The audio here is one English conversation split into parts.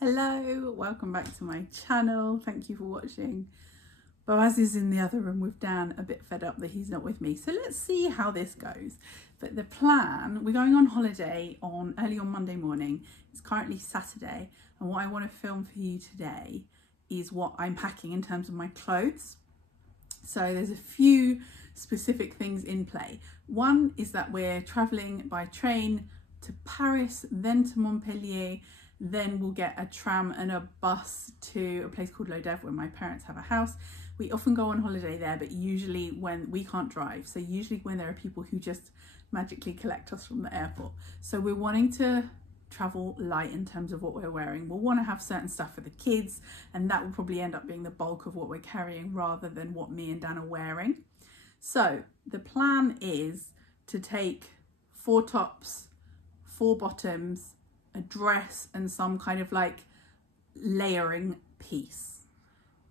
Hello, welcome back to my channel. Thank you for watching. Boaz is in the other room with Dan, a bit fed up that he's not with me. So let's see how this goes. But the plan, we're going on holiday early on Monday morning. It's currently Saturday. And what I want to film for you today is what I'm packing in terms of my clothes. So there's a few specific things in play. One is that we're traveling by train to Paris, then to Montpellier. Then we'll get a tram and a bus to a place called Lodève where my parents have a house. We often go on holiday there, but usually when we can't drive. So usually when there are people who just magically collect us from the airport. So we're wanting to travel light in terms of what we're wearing. We'll want to have certain stuff for the kids, and that will probably end up being the bulk of what we're carrying rather than what me and Dan are wearing. So the plan is to take 4 tops, 4 bottoms, a dress and some kind of like layering piece.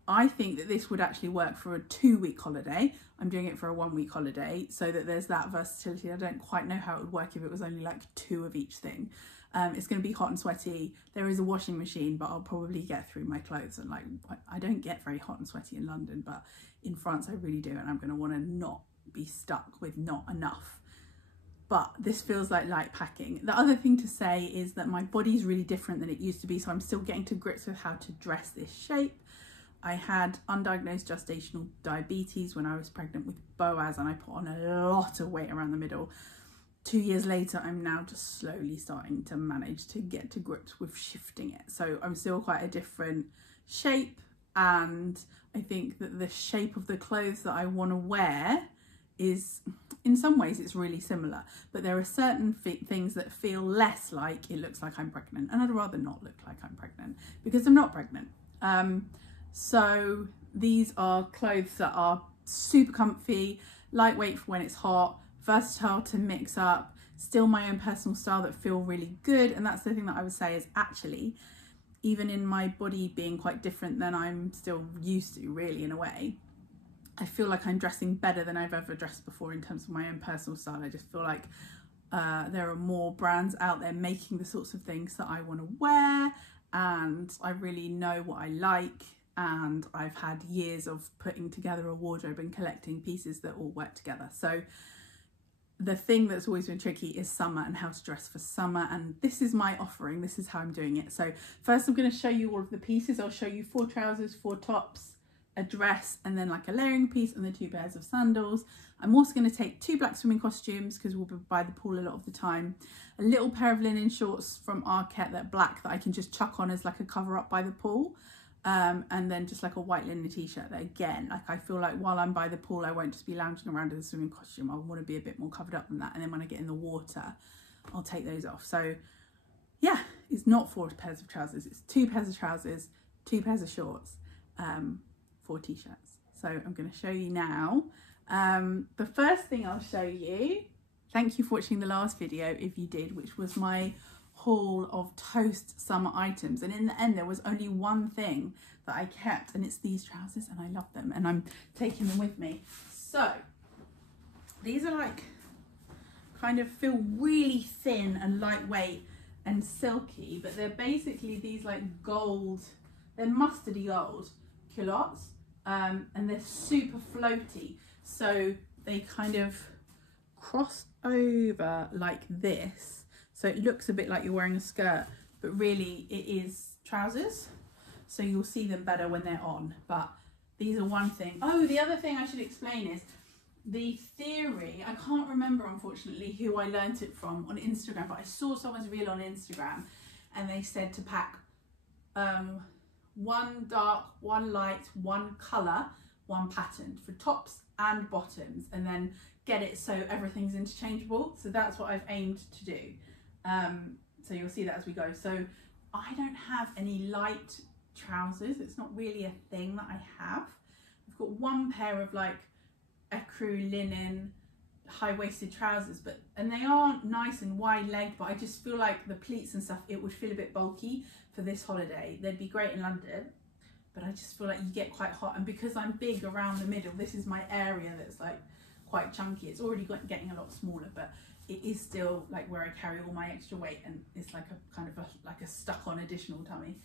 I think that this would actually work for a 2-week holiday. I'm doing it for a 1-week holiday so that there's that versatility. I don't quite know how it would work if it was only like 2 of each thing. It's going to be hot and sweaty. There is a washing machine, but I'll probably get through my clothes, and like I don't get very hot and sweaty in London, but in France I really do, and I'm going to want to not be stuck with not enough. But this feels like light packing. The other thing to say is that my body's really different than it used to be, so I'm still getting to grips with how to dress this shape. I had undiagnosed gestational diabetes when I was pregnant with Boaz, and I put on a lot of weight around the middle. 2 years later, I'm now just slowly starting to manage to get to grips with shifting it. So I'm still quite a different shape, and I think that the shape of the clothes that I want to wear is, in some ways it's really similar, but there are certain things that feel less like it looks like I'm pregnant, and I'd rather not look like I'm pregnant because I'm not pregnant. So these are clothes that are super comfy, lightweight for when it's hot, versatile to mix up, still my own personal style that feel really good. And that's the thing that I would say is actually, even in my body being quite different than I'm still used to, really, in a way, I feel like I'm dressing better than I've ever dressed before in terms of my own personal style. I just feel like there are more brands out there making the sorts of things that I want to wear, and I really know what I like, and I've had years of putting together a wardrobe and collecting pieces that all work together. So the thing that's always been tricky is summer and how to dress for summer, and this is my offering. This is how I'm doing it. So first I'm going to show you all of the pieces. I'll show you 4 trousers, 4 tops, a dress, and then like a layering piece, and the 2 pairs of sandals. I'm also going to take 2 black swimming costumes because we'll be by the pool a lot of the time, a little pair of linen shorts from Arket that black that I can just chuck on as like a cover up by the pool, and then just like a white linen t-shirt that, again, like I feel like while I'm by the pool I won't just be lounging around in a swimming costume. I want to be a bit more covered up than that, and then when I get in the water I'll take those off. So yeah, it's not 4 pairs of trousers, it's 2 pairs of trousers, 2 pairs of shorts, 4 t-shirts. So I'm going to show you now. The first thing I'll show you, thank you for watching the last video if you did, which was my haul of toast summer items, and in the end there was only one thing that I kept, and it's these trousers, and I love them and I'm taking them with me. So these are like, kind of feel really thin and lightweight and silky, but they're basically these like gold, they're mustardy gold culottes, and they're super floaty, so they kind of cross over like this, so it looks a bit like you're wearing a skirt, but really it is trousers, so you'll see them better when they're on. But these are one thing. Oh, the other thing I should explain is the theory. I can't remember, unfortunately, who I learnt it from on Instagram, but I saw someone's reel on Instagram and they said to pack 1 dark, 1 light, 1 colour, 1 pattern for tops and bottoms, and then get it so everything's interchangeable. So that's what I've aimed to do. So you'll see that as we go. So I don't have any light trousers. It's not really a thing that I have. I've got 1 pair of like ecru linen high-waisted trousers, and they are nice and wide-legged, but I just feel like the pleats and stuff, it would feel a bit bulky for this holiday. They'd be great in London, but I just feel like you get quite hot, and because I'm big around the middle, this is my area that's like quite chunky. It's already getting a lot smaller, but it is still like where I carry all my extra weight, and it's like a kind of like a stuck on additional tummy.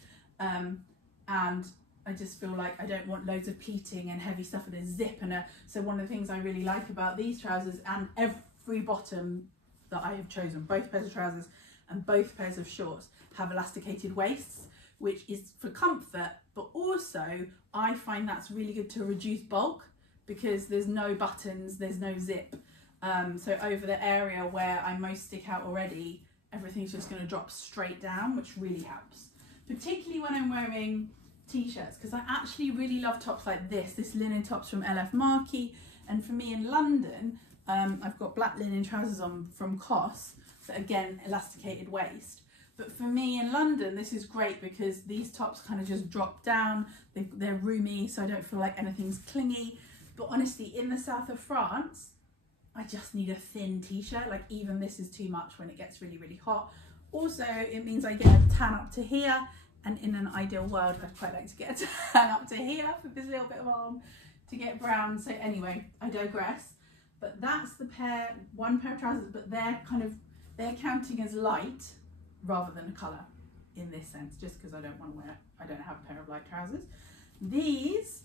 And I just feel like I don't want loads of pleating and heavy stuff and a zip so one of the things I really like about these trousers, and every bottom that I have chosen, both pairs of trousers and both pairs of shorts, have elasticated waists, which is for comfort, but also I find that's really good to reduce bulk because there's no buttons, there's no zip. So over the area where I most stick out already, everything's just going to drop straight down, which really helps. Particularly when I'm wearing t-shirts, because I actually really love tops like this linen tops from LF Marquee. And for me in London, I've got black linen trousers on from COS, but again, elasticated waist. But for me in London, this is great because these tops kind of just drop down. They're roomy, so I don't feel like anything's clingy. But honestly, in the south of France, I just need a thin t-shirt. Like even this is too much when it gets really, really hot. Also, it means I get a tan up to here. And in an ideal world, I'd quite like to get a tan up to here with this little bit of arm to get brown. So anyway, I digress. But that's the one pair of trousers, but they're counting as light rather than a colour in this sense, just because I don't have a pair of light trousers. These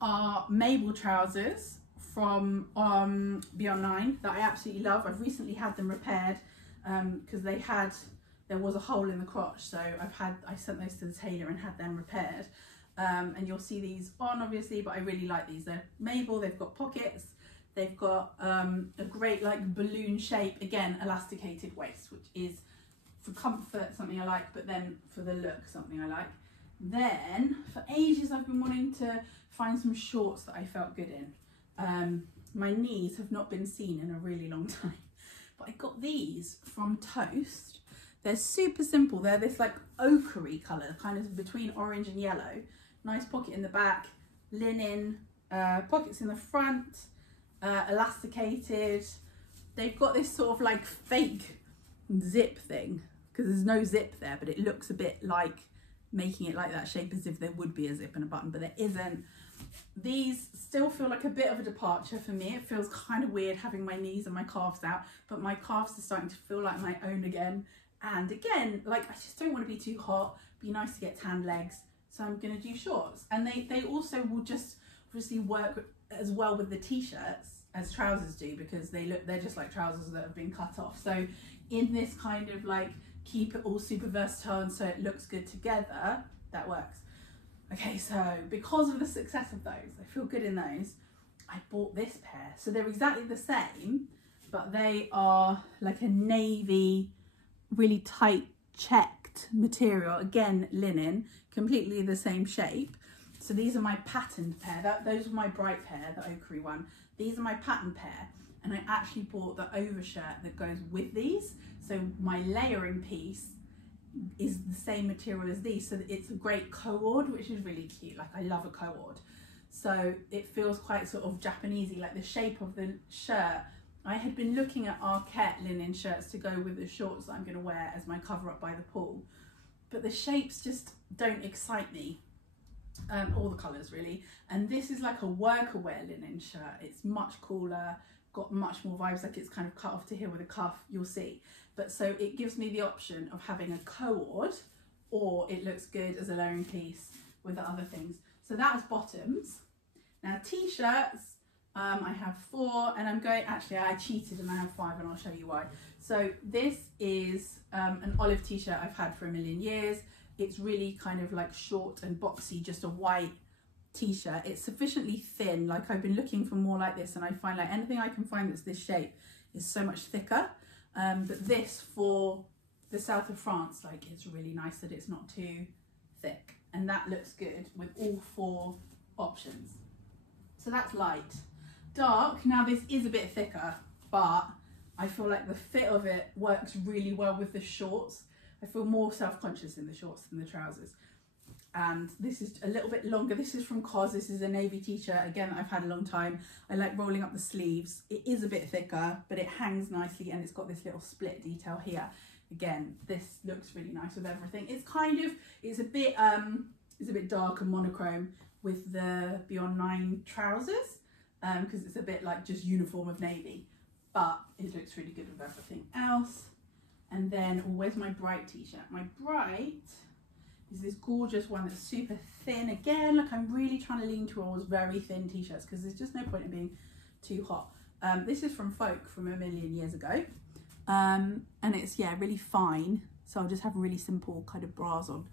are Mabel trousers from Beyond 9 that I absolutely love. I've recently had them repaired because there was a hole in the crotch, so I sent those to the tailor and had them repaired. And you'll see these on obviously, but I really like these. They're Mabel, they've got pockets, they've got a great like balloon shape, again elasticated waist, which is for comfort something I like, but then for the look something I like. Then for ages I've been wanting to find some shorts that I felt good in. My knees have not been seen in a really long time, but I got these from Toast. They're super simple. They're this like ochre colour, kind of between orange and yellow. Nice pocket in the back, linen, pockets in the front, elasticated. They've got this sort of like fake zip thing because there's no zip there, but it looks a bit like making it like that shape as if there would be a zip and a button, but there isn't. These still feel like a bit of a departure for me. It feels kind of weird having my knees and my calves out, but my calves are starting to feel like my own again. And again, like I just don't want to be too hot, be nice to get tanned legs, so I'm going to do shorts. And they also will just obviously work as well with the t-shirts as trousers do, because they're just like trousers that have been cut off. So in this kind of like keep it all super versatile and so it looks good together, that works. Okay, so because of the success of those, I feel good in those, I bought this pair. So they're exactly the same, but they are like a navy, really tight checked material, again linen, completely the same shape. So these are my patterned pair. Those are my bright pair, the ochre one. These are my patterned pair, and I actually bought the overshirt that goes with these. So my layering piece is the same material as these, so that it's a great cord, which is really cute. Like I love a cord, so it feels quite sort of Japanesey, like the shape of the shirt. I had been looking at Arquette linen shirts to go with the shorts that I'm going to wear as my cover up by the pool, but the shapes just don't excite me, all the colours really. And this is like a workwear linen shirt. It's much cooler, got much more vibes, like it's kind of cut off to here with a cuff, you'll see. But so it gives me the option of having a cord, or it looks good as a layering piece with the other things. So that was bottoms. Now t-shirts, I have 4, and I'm going, actually I cheated and I have 5, and I'll show you why. So this is an olive t-shirt I've had for a million years. It's really kind of like short and boxy, just a white t-shirt. It's sufficiently thin, like I've been looking for more like this, and I find like anything I can find that's this shape is so much thicker. But this for the south of France, like it's really nice that it's not too thick, and that looks good with all 4 options. So that's light. Dark, now this is a bit thicker, but I feel like the fit of it works really well with the shorts. I feel more self-conscious in the shorts than the trousers. And this is a little bit longer. This is from COS. This is a navy t-shirt, again, that I've had a long time. I like rolling up the sleeves. It is a bit thicker, but it hangs nicely, and it's got this little split detail here. Again, this looks really nice with everything. It's kind of, it's a bit dark and monochrome with the Beyond 9 trousers, because it's a bit like just uniform of navy. but it looks really good with everything else. And then, oh, where's my bright t-shirt? My bright is this gorgeous one that's super thin. Again, like I'm really trying to lean towards very thin t-shirts because there's just no point in being too hot. This is from Folk from a million years ago. And it's, yeah, really fine. So I'll just have really simple kind of bras on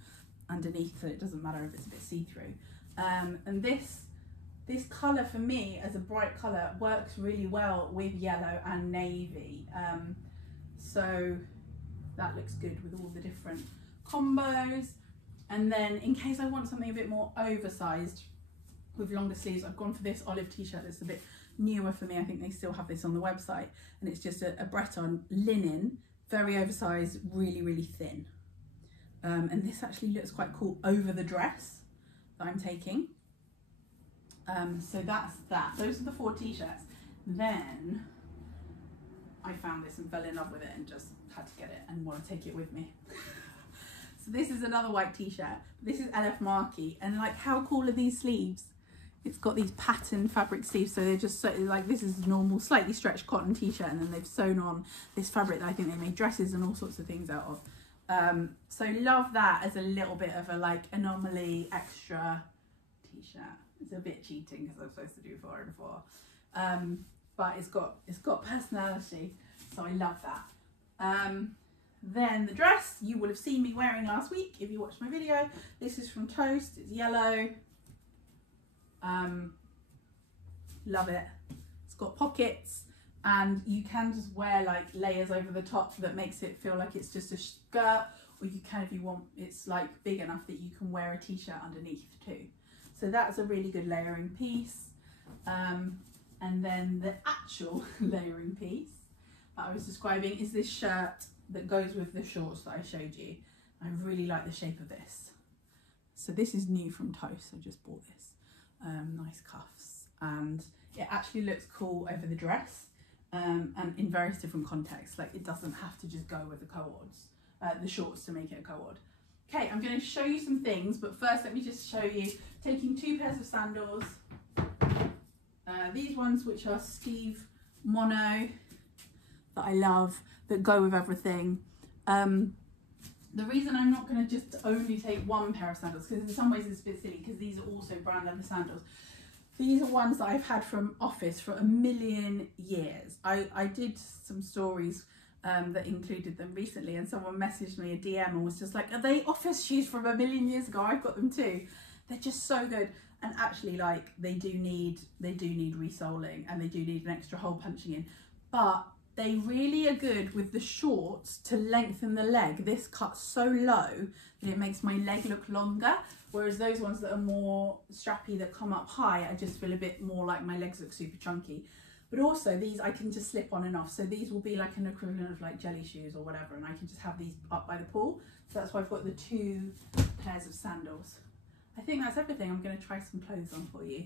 underneath, so it doesn't matter if it's a bit see-through. And this colour for me as a bright colour works really well with yellow and navy. So that looks good with all the different combos. And then in case I want something a bit more oversized with longer sleeves, I've gone for this olive t-shirt that's a bit newer for me. I think they still have this on the website, and it's just a Breton linen, very oversized, really, really thin. And this actually looks quite cool over the dress that I'm taking. So that's that. Those are the 4 t-shirts. Then I found this and fell in love with it and just had to get it and want to take it with me. So this is another white t-shirt. This is LF Marquee, and like, how cool are these sleeves? It's got these patterned fabric sleeves, so they're just so, like, this is normal, slightly stretched cotton t-shirt, and then they've sewn on this fabric that I think they made dresses and all sorts of things out of. So love that as a little bit of a like anomaly extra t-shirt. It's a bit cheating because I'm supposed to do 4 and 4, but it's got personality, so I love that. Then the dress you would have seen me wearing last week if you watched my video. This is from Toast. It's yellow. Love it. It's got pockets, and you can just wear like layers over the top that makes it feel like it's just a skirt, or you can, if you want, it's like big enough that you can wear a t-shirt underneath too. So that's a really good layering piece. And then the actual layering piece that I was describing is this shirt that goes with the shorts that I showed you. I really like the shape of this. So this is new from Toast. I just bought this. Nice cuffs, and it actually looks cool over the dress, and in various different contexts. Like, it doesn't have to just go with the co-ords, the shorts to make it a co-ord. Okay, I'm going to show you some things, but first let me just show you taking 2 pairs of sandals. These ones, which are Steve Mono, that I love, that go with everything. The reason I'm not going to just only take 1 pair of sandals, because in some ways it's a bit silly, because these are also brown leather sandals. These are ones that I've had from Office for a million years. I did some stories that included them recently, and someone messaged me a DM and was just like, are they Office shoes from a million years ago? I've got them too. They're just so good. And actually, like, they do need resoling, and they do need an extra hole punching in, but they really are good with the shorts to lengthen the leg. This cuts so low that it makes my leg look longer, whereas those ones that are more strappy that come up high, I just feel a bit more like my legs look super chunky. But also these I can just slip on and off, so these will be like an equivalent of like jelly shoes or whatever, and I can just have these up by the pool. So that's why I've got the 2 pairs of sandals. I think that's everything. I'm going to try some clothes on for you.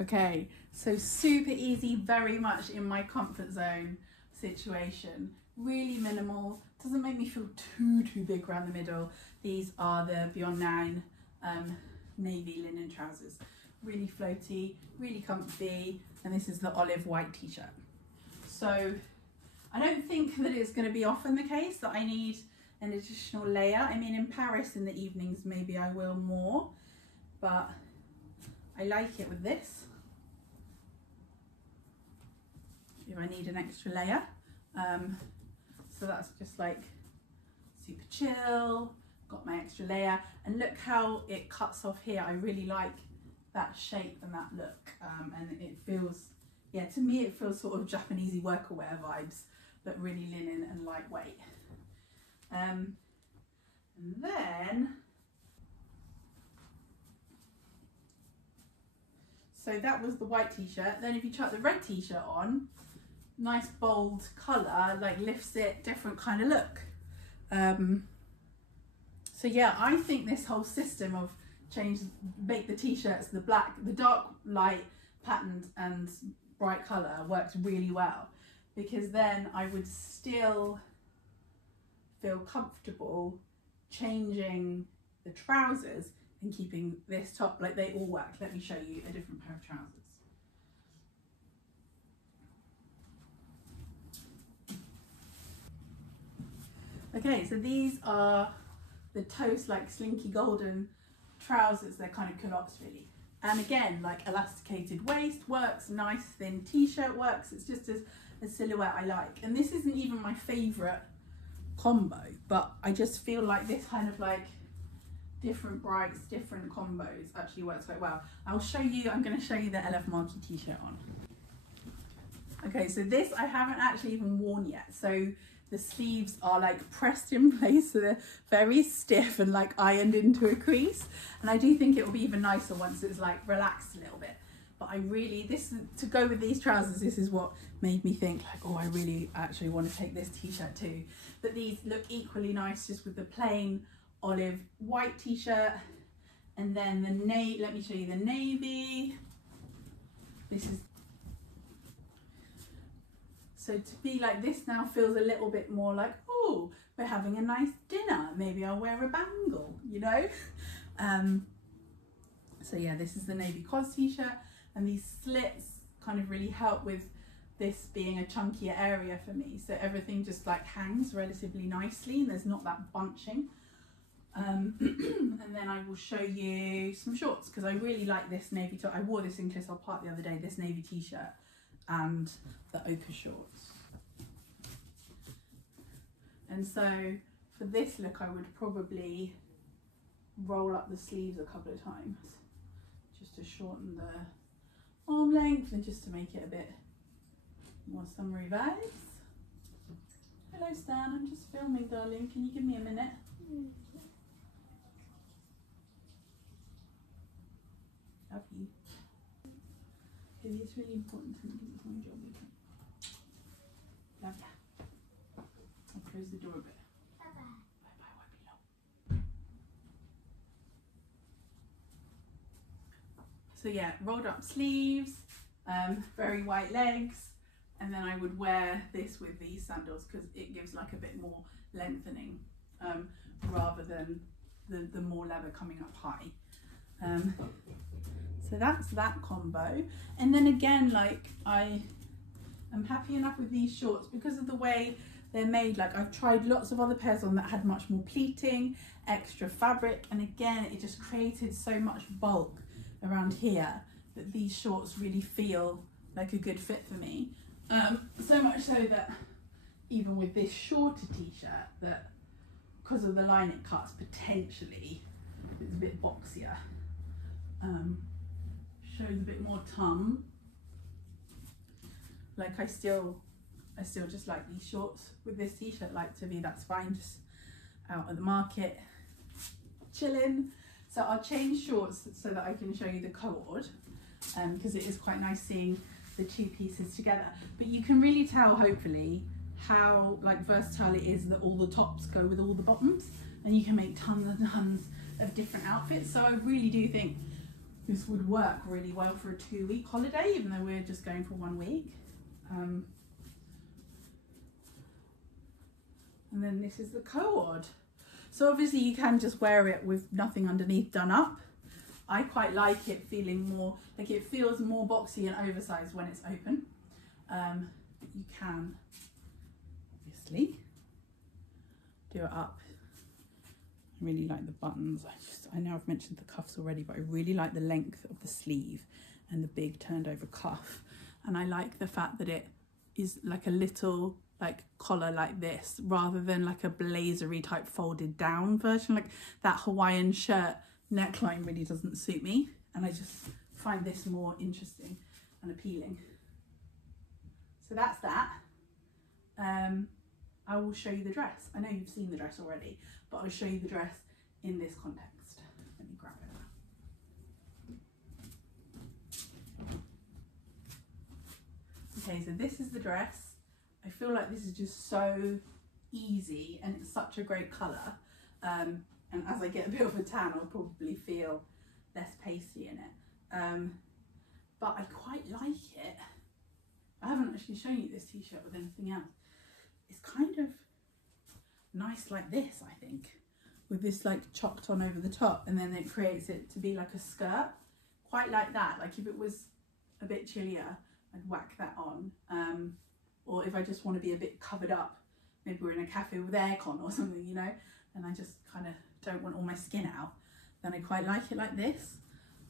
Okay, so super easy, very much in my comfort zone situation. Really minimal, doesn't make me feel too big around the middle. These are the Beyond 9 navy linen trousers. Really floaty, really comfy, and this is the olive white t-shirt. So I don't think that it's going to be often the case that I need an additional layer. I mean, in Paris in the evenings maybe I will more, but I like it with this if I need an extra layer. So that's just like super chill, got my extra layer, and look how it cuts off here. I really like that shape and that look, and it feels, yeah, to me it feels sort of Japanesey workwear vibes, but really linen and lightweight. And then, so that was the white t-shirt. Then if you chuck the red t-shirt on, nice bold colour, like lifts it, different kind of look. So yeah, I think this whole system of make the t-shirts the dark light patterned and bright colour works really well, because then I would still feel comfortable changing the trousers and keeping this top, like they all work. Let me show you a different pair of trousers. Okay, so these are the Toast like slinky golden trousers. They're kind of culottes really. And again, like elasticated waist works, nice thin t-shirt works. It's just a silhouette I like. And this isn't even my favourite combo, but I just feel like this kind of like different brights, different combos actually works quite well. I'll show you, I'm going to show you the LF Marquee t-shirt on. Okay, so this I haven't actually even worn yet. So the sleeves are like pressed in place, so they're very stiff and like ironed into a crease. And I do think it will be even nicer once it's like relaxed a little bit. But I really, to go with these trousers, this is what made me think like, oh, I really actually want to take this t-shirt too. But these look equally nice just with the plain olive white t-shirt. And then the navy, let me show you the navy. This is, so to be like this now feels a little bit more like, oh, we're having a nice dinner. Maybe I'll wear a bangle, you know? So yeah, this is the navy cos t-shirt, and these slits kind of really help with this being a chunkier area for me. So everything just like hangs relatively nicely and there's not that bunching. And then I will show you some shorts because I really like this navy top. I wore this in Clissold Park the other day, this navy t-shirt and the ochre shorts. And so for this look I would probably roll up the sleeves a couple of times just to shorten the arm length and just to make it a bit more summery vibes. Hello Stan, I'm just filming darling, can you give me a minute? Love you. Okay, it's really important to me because it's my job. Love ya. I'll close the door a bit. Bye bye. Bye bye, won't be long. So yeah, rolled up sleeves, very white legs, and then I would wear this with these sandals because it gives like a bit more lengthening rather than the more leather coming up high. So that's that combo. And then again, like I am happy enough with these shorts because of the way they're made. Like I've tried lots of other pairs on that had much more pleating, extra fabric, and again it just created so much bulk around here that these shorts really feel like a good fit for me. So much so that even with this shorter t-shirt, that because of the line it cuts, potentially it's a bit boxier. Shows a bit more tongue. Like I still just like these shorts with this t-shirt. Like to me that's fine, just out at the market chilling. So I'll change shorts so that I can show you the cord because it is quite nice seeing the two pieces together. But you can really tell hopefully how like versatile it is that all the tops go with all the bottoms and you can make tons and tons of different outfits. So I really do think this would work really well for a 2-week holiday, even though we're just going for 1 week. And then this is the cord. So obviously you can just wear it with nothing underneath done up. I quite like it feeling more, like it feels more boxy and oversized when it's open. You can obviously do it up. I really like the buttons. I know I've mentioned the cuffs already, but I really like the length of the sleeve and the big turned over cuff. And I like the fact that it is like a little like collar like this rather than like a blazery type folded down version. Like that Hawaiian shirt neckline really doesn't suit me, and I just find this more interesting and appealing. So that's that. I will show you the dress. I know you've seen the dress already, but I'll show you the dress in this context. Let me grab it. Okay, so this is the dress. I feel like this is just so easy and it's such a great colour. And as I get a bit of a tan, I'll probably feel less pasty in it. But I quite like it. I haven't actually shown you this t-shirt with anything else. It's kind of nice like this, I think, with this like chopped on over the top, and then it creates it to be like a skirt. Quite like that. Like if it was a bit chillier, I'd whack that on. Or if I just want to be a bit covered up maybe we're in a cafe with aircon or something, you know, and I just kind of don't want all my skin out, then I quite like it like this.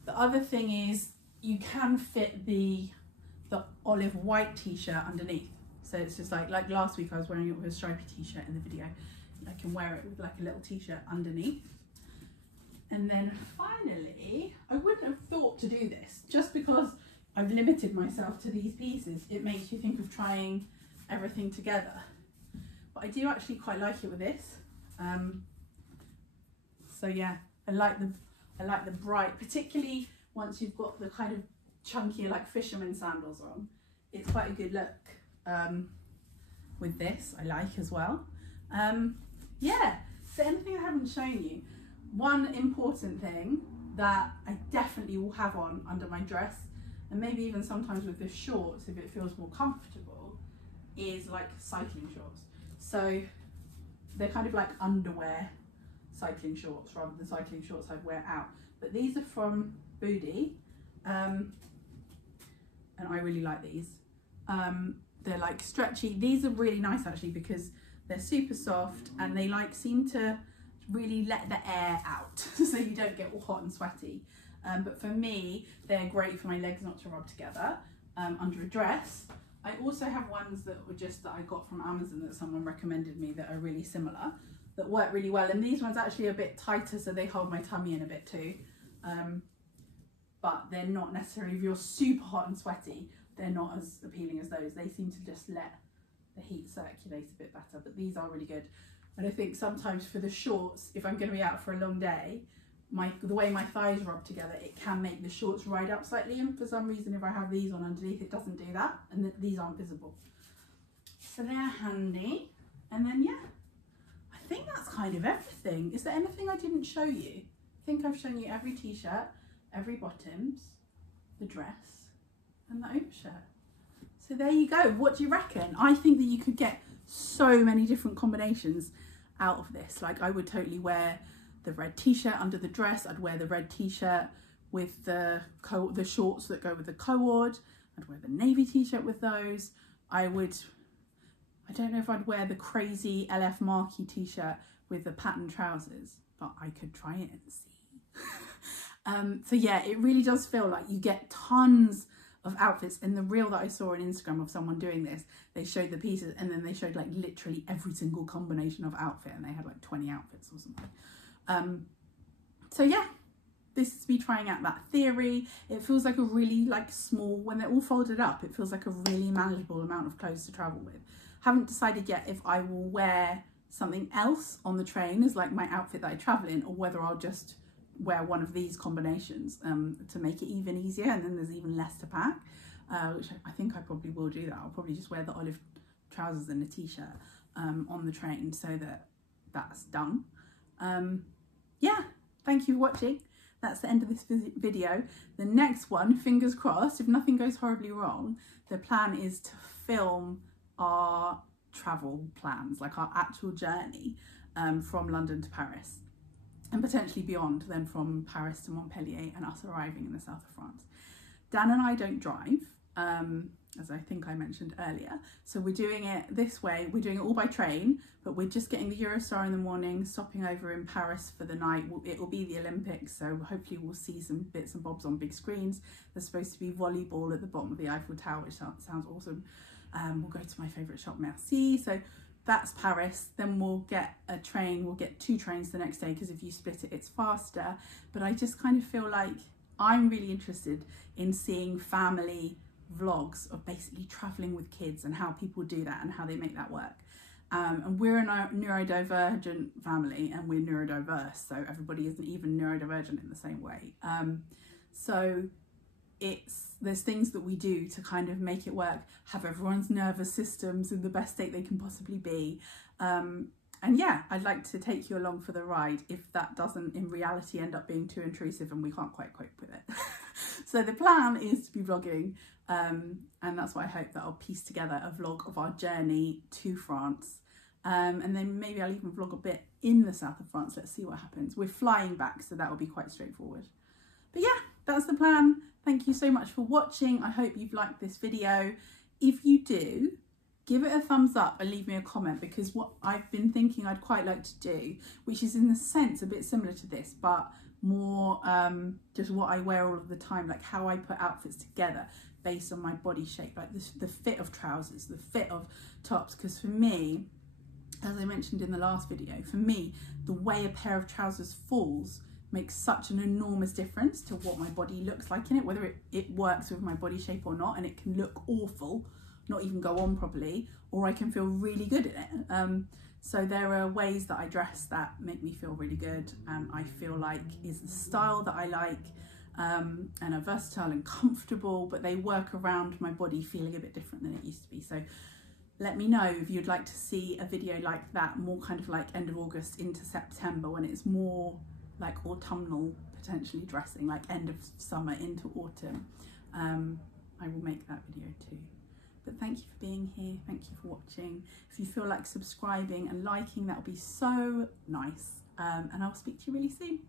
The other thing is you can fit the olive white t-shirt underneath. So it's just like last week I was wearing it with a stripy t-shirt in the video. I can wear it with like a little t-shirt underneath. And then finally, I wouldn't have thought to do this, just because I've limited myself to these pieces. It makes you think of trying everything together. But I do actually quite like it with this. So yeah, I like the bright, particularly once you've got the kind of chunkier like fisherman sandals on. It's quite a good look with this. I like as well. Yeah, so anything I haven't shown you. One important thing that I definitely will have on under my dress, and maybe even sometimes with the shorts if it feels more comfortable, is like cycling shorts. So they're kind of like underwear cycling shorts rather than cycling shorts I'd wear out. But these are from Booty, and I really like these. They're like stretchy. These are really nice actually because they're super soft and they like seem to really let the air out so you don't get all hot and sweaty. But for me, they're great for my legs not to rub together under a dress. I also have ones that were just that I got from Amazon that someone recommended me that are really similar, that work really well. And these ones actually are a bit tighter, so they hold my tummy in a bit too. But they're not necessarily, if you're super hot and sweaty, they're not as appealing as those. They seem to just let the heat circulate a bit better, but these are really good. And I think sometimes for the shorts, if I'm going to be out for a long day, the way my thighs rub together, it can make the shorts ride up slightly, and for some reason if I have these on underneath it doesn't do that, and these aren't visible. So they're handy. And then yeah, I think that's kind of everything. Is there anything I didn't show you? I think I've shown you every t-shirt, every bottoms, the dress and the overshirt. So there you go. What do you reckon? I think that you could get so many different combinations out of this. Like I would totally wear the red t-shirt under the dress. I'd wear the red t-shirt with the shorts that go with the cord. I'd wear the navy t-shirt with those. I don't know if I'd wear the crazy LF Marquee t-shirt with the patterned trousers, but I could try it and see. So yeah, it really does feel like you get tons of outfits. In the reel that I saw on Instagram of someone doing this, they showed the pieces and then they showed like literally every single combination of outfit, and they had like 20 outfits or something. So yeah, this is me trying out that theory. It feels like a really like small, when they're all folded up, it feels like a really manageable amount of clothes to travel with. Haven't decided yet if I will wear something else on the train as like my outfit that I travel in, or whether I'll just wear one of these combinations to make it even easier, and then there's even less to pack, which I think I probably will do that. I'll probably just wear the olive trousers and a t-shirt on the train so that that's done. Yeah, thank you for watching. That's the end of this video. The next one, fingers crossed, if nothing goes horribly wrong, the plan is to film our travel plans, like our actual journey from London to Paris, and potentially beyond, then from Paris to Montpellier and us arriving in the south of France. Dan and I don't drive, as I think I mentioned earlier, so we're doing it this way. We're doing it all by train, but we're just getting the Eurostar in the morning, stopping over in Paris for the night. It will be the Olympics, so hopefully we'll see some bits and bobs on big screens. There's supposed to be volleyball at the bottom of the Eiffel Tower, which sounds awesome. We'll go to my favourite shop, Merci. So that's Paris. Then we'll get a train. We'll get 2 trains the next day, because if you split it, it's faster. But I just kind of feel like I'm really interested in seeing family vlogs of basically traveling with kids and how people do that and how they make that work. And we're a neurodivergent family, and we're neurodiverse, so everybody isn't even neurodivergent in the same way. So there's things that we do to kind of make it work, have everyone's nervous systems in the best state they can possibly be. And yeah, I'd like to take you along for the ride if that doesn't in reality end up being too intrusive and we can't quite cope with it. So the plan is to be vlogging, and that's why I hope that I'll piece together a vlog of our journey to France. And then maybe I'll even vlog a bit in the south of France. Let's see what happens. We're flying back, so that will be quite straightforward. But yeah, that's the plan. Thank you so much for watching. I hope you've liked this video. If you do, give it a thumbs up and leave me a comment, because what I've been thinking I'd quite like to do, which is in the sense a bit similar to this, but more just what I wear all of the time, like how I put outfits together based on my body shape, like the fit of trousers, the fit of tops. Because for me, as I mentioned in the last video, for me, the way a pair of trousers falls makes such an enormous difference to what my body looks like in it, whether it works with my body shape or not. And it can look awful, not even go on properly, or I can feel really good in it. So there are ways that I dress that make me feel really good, and I feel like is the style that I like, and are versatile and comfortable, but they work around my body feeling a bit different than it used to be. So let me know if you'd like to see a video like that, more kind of like end of August into September, when it's more like autumnal potentially dressing, like end of summer into autumn. I will make that video too. But thank you for being here, thank you for watching. If you feel like subscribing and liking, that would be so nice. And I'll speak to you really soon.